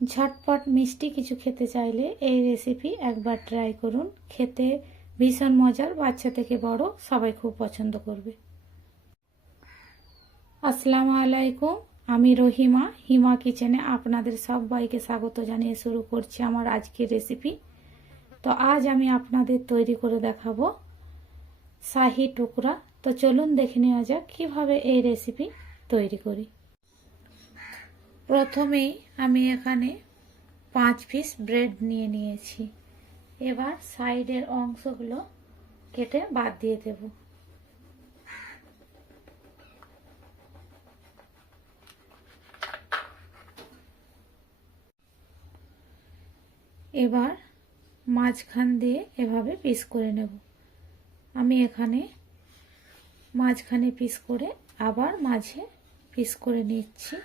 ঝটপট মিষ্টি কিছু খেতে চাইলে এই রেসিপি একবার ট্রাই করুন। খেতে ভীষণ মজার, বাচ্চা থেকে বড় সবাই খুব পছন্দ করবে। আসসালামু আলাইকুম, আমি রহিমা। হিমা কিচেনে আপনাদের সবাইকে স্বাগত জানিয়ে শুরু করছি আমার আজকের রেসিপি। তো আজ আমি আপনাদের তৈরি করে দেখাবো শাহি টুকরা। তো চলুন দেখে নেওয়া যাক কীভাবে এই রেসিপি তৈরি করি। প্রথমেই আমি এখানে 5 পিস ব্রেড নিয়ে নিয়েছি। এবার সাইডের অংশগুলো কেটে বাদ দিয়ে দেব। এবার মাঝখান দিয়ে এভাবে পিস করে নেব। আমি এখানে মাঝখানে পিস করে আবার মাঝে পিস করে নিচ্ছি।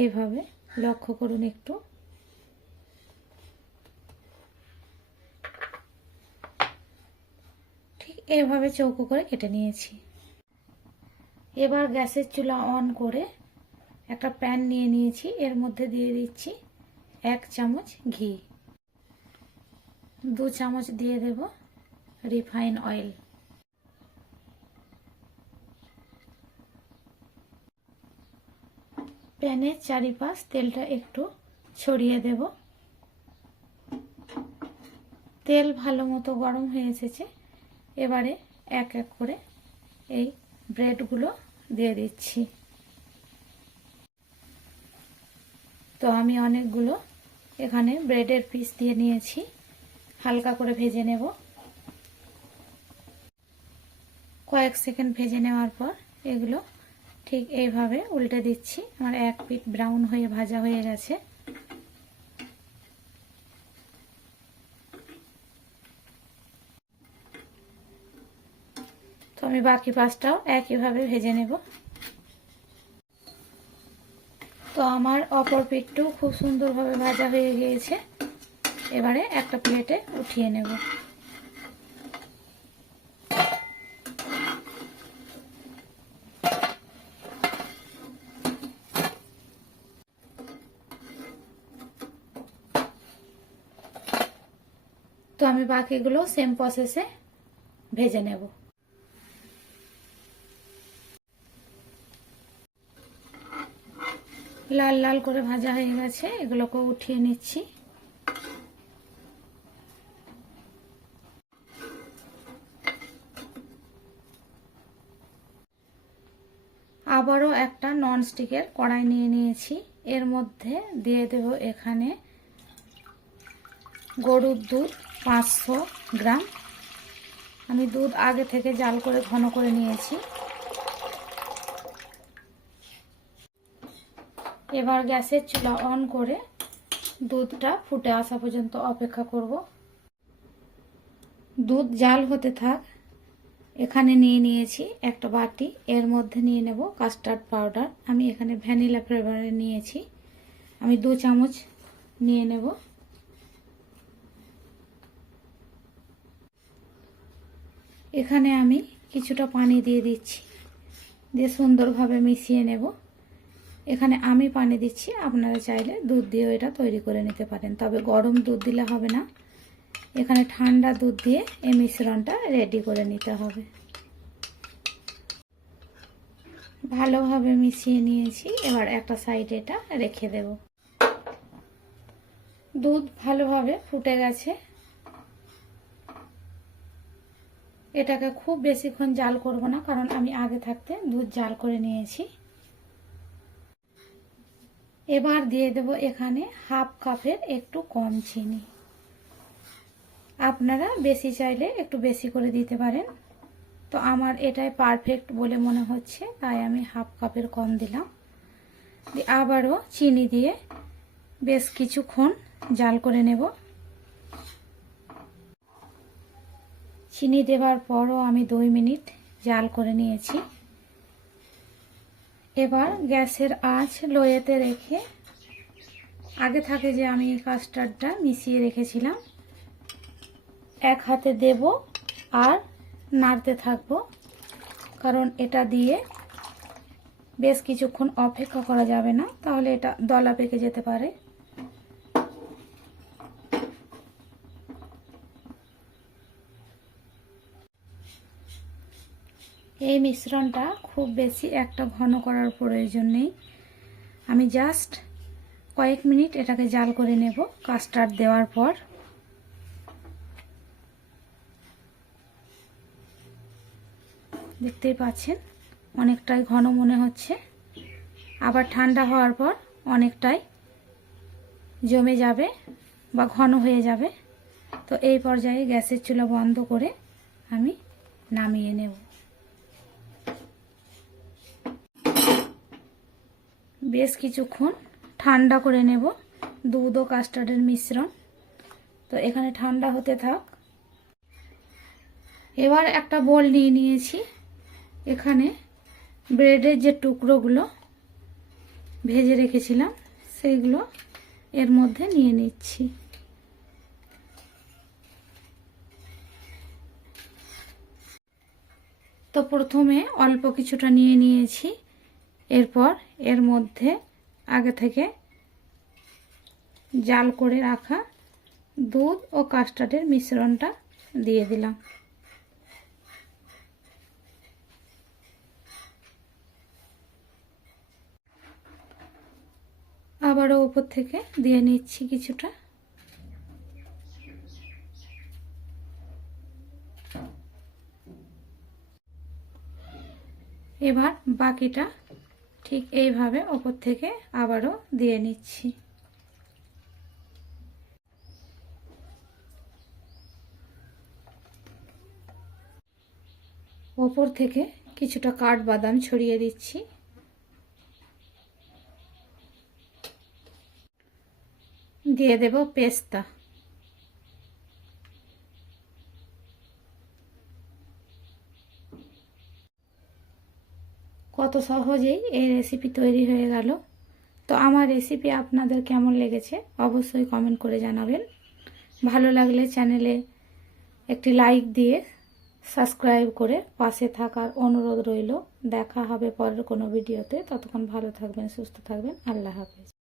এইভাবে লক্ষ্য করুন একটু। ঠিক এইভাবে চৌকো করে কেটে নিয়েছি। এবার গ্যাসের চুলা অন করে একটা প্যান নিয়ে নিয়েছি। এর মধ্যে দিয়ে দিচ্ছি 1 চামচ ঘি, 2 চামচ দিয়ে দেব রিফাইন অয়েল। প্যানের চারিপাশ তেলটা একটু ছড়িয়ে দেব। তেল ভালো মতো গরম হয়ে এসেছে। এবারে এক এক করে এই ব্রেডগুলো দিয়ে দিচ্ছি। তো আমি অনেকগুলো এখানে ব্রেডের পিস দিয়ে নিয়েছি। হালকা করে ভেজে নেব। কয়েক সেকেন্ড ভেজে নেওয়ার পর এগুলো ঠিক এইভাবে উল্টে দিচ্ছি। আমার এক পিঠ ব্রাউন হয়ে ভাজা হয়ে গেছে। তো আমি বাকি পাঁচটাও একইভাবে ভেজে নেব। তো আমার অপর পিঠটাও খুব সুন্দরভাবে ভাজা হয়ে গিয়েছে। এবারে একটা প্লেটে উঠিয়ে নেব। তো আমি বাকিগুলো সেম প্রসেসে ভেজে নেব। লাল লাল করে ভাজা হয়ে গেছে। এগুলোকে উঠিয়ে নিচ্ছি। আবারও একটা ননস্টিকের কড়াই নিয়ে নিয়েছি। এর মধ্যে দিয়ে দেব এখানে গরুর দুধ 500 গ্রাম। আমি দুধ আগে থেকে জাল করে ঘন করে নিয়েছি। এবার গ্যাসের চুলা অন করে দুধটা ফুটে আসা পর্যন্ত অপেক্ষা করব। দুধ জাল হতে থাক। এখানে নিয়ে নিয়েছি একটা বাটি। এর মধ্যে নিয়ে নেব কাস্টার্ড পাউডার। আমি এখানে ভ্যানিলা ফ্লেভারের নিয়েছি। আমি 2 চামচ নিয়ে নেব। এখানে আমি কিছুটা পানি দিয়ে দিচ্ছি, দিয়ে সুন্দরভাবে মিশিয়ে নেব। এখানে আমি পানি দিচ্ছি, আপনারা চাইলে দুধ দিয়েও এটা তৈরি করে নিতে পারেন, তবে গরম দুধ দিলে হবে না। এখানে ঠান্ডা দুধ দিয়ে এই মিশ্রণটা রেডি করে নিতে হবে। ভালোভাবে মিশিয়ে নিয়েছি। এবার একটা সাইডে এটা রেখে দেব। দুধ ভালোভাবে ফুটে গেছে। এটাকে খুব বেশিক্ষণ জাল করব না, কারণ আমি আগে থাকতে দুধ জাল করে নিয়েছি। এবার দিয়ে দেব এখানে হাফ কাপের একটু কম চিনি। আপনারা বেশি চাইলে একটু বেশি করে দিতে পারেন। তো আমার এটাই পারফেক্ট বলে মনে হচ্ছে, তাই আমি হাফ কাপের কম দিলাম। আবারও চিনি দিয়ে বেশ কিছুক্ষণ জাল করে নেব। চিনি দেওয়ার পরও আমি 2 মিনিট জাল করে নিয়েছি। এবার গ্যাসের আঁচ লোয়েতে রেখে আগে থাকে যে আমি কাস্টার্ডটা মিশিয়ে রেখেছিলাম, এক হাতে দেব আর নাড়তে থাকবো, কারণ এটা দিয়ে বেশ কিছুক্ষণ অপেক্ষা করা যাবে না, তাহলে এটা দলা পেকে যেতে পারে। এই মিশ্রণটা খুব বেশি একটা ঘন করার প্রয়োজন নেই। আমি জাস্ট কয়েক মিনিট এটাকে জাল করে নেব কাস্টার্ড দেওয়ার পর। দেখতেই পাচ্ছেন অনেকটাই ঘন মনে হচ্ছে, আবার ঠান্ডা হওয়ার পর অনেকটাই জমে যাবে বা ঘন হয়ে যাবে। তো এই পর্যায়ে গ্যাসের চুলা বন্ধ করে আমি নামিয়ে নেব। বেশ কিছুক্ষণ ঠান্ডা করে নেব দুধ ও কাস্টার্ডের মিশ্রণ। তো এখানে ঠান্ডা হতে থাক। এবার একটা বোল নিয়ে নিয়েছি, এখানে ব্রেডের যে টুকরোগুলো ভেজে রেখেছিলাম সেইগুলো এর মধ্যে নিয়ে নিচ্ছি। তো প্রথমে অল্প কিছুটা নিয়ে নিয়েছি, এরপর এর মধ্যে আগে থেকে জাল করে রাখা দুধ ও কাস্টার্ডের মিশ্রণটা দিয়ে দিলাম। আবারও উপর থেকে দিয়ে নিচ্ছি কিছুটা। এবার বাকিটা ঠিক এইভাবে উপর থেকে আবারও দিয়ে নিচ্ছি। উপর থেকে কিছুটা কাঠবাদাম ছড়িয়ে দিচ্ছি। দিয়ে দেব পেস্তা। কত সহজেই এই রেসিপি তৈরি হয়ে গেল। তো আমার রেসিপি আপনাদের কেমন লেগেছে অবশ্যই কমেন্ট করে জানাবেন। ভালো লাগলে চ্যানেলে একটি লাইক দিয়ে সাবস্ক্রাইব করে পাশে থাকার অনুরোধ রইল। দেখা হবে পরের কোনো ভিডিওতে। ততক্ষণ ভালো থাকবেন, সুস্থ থাকবেন। আল্লাহ হাফেজ।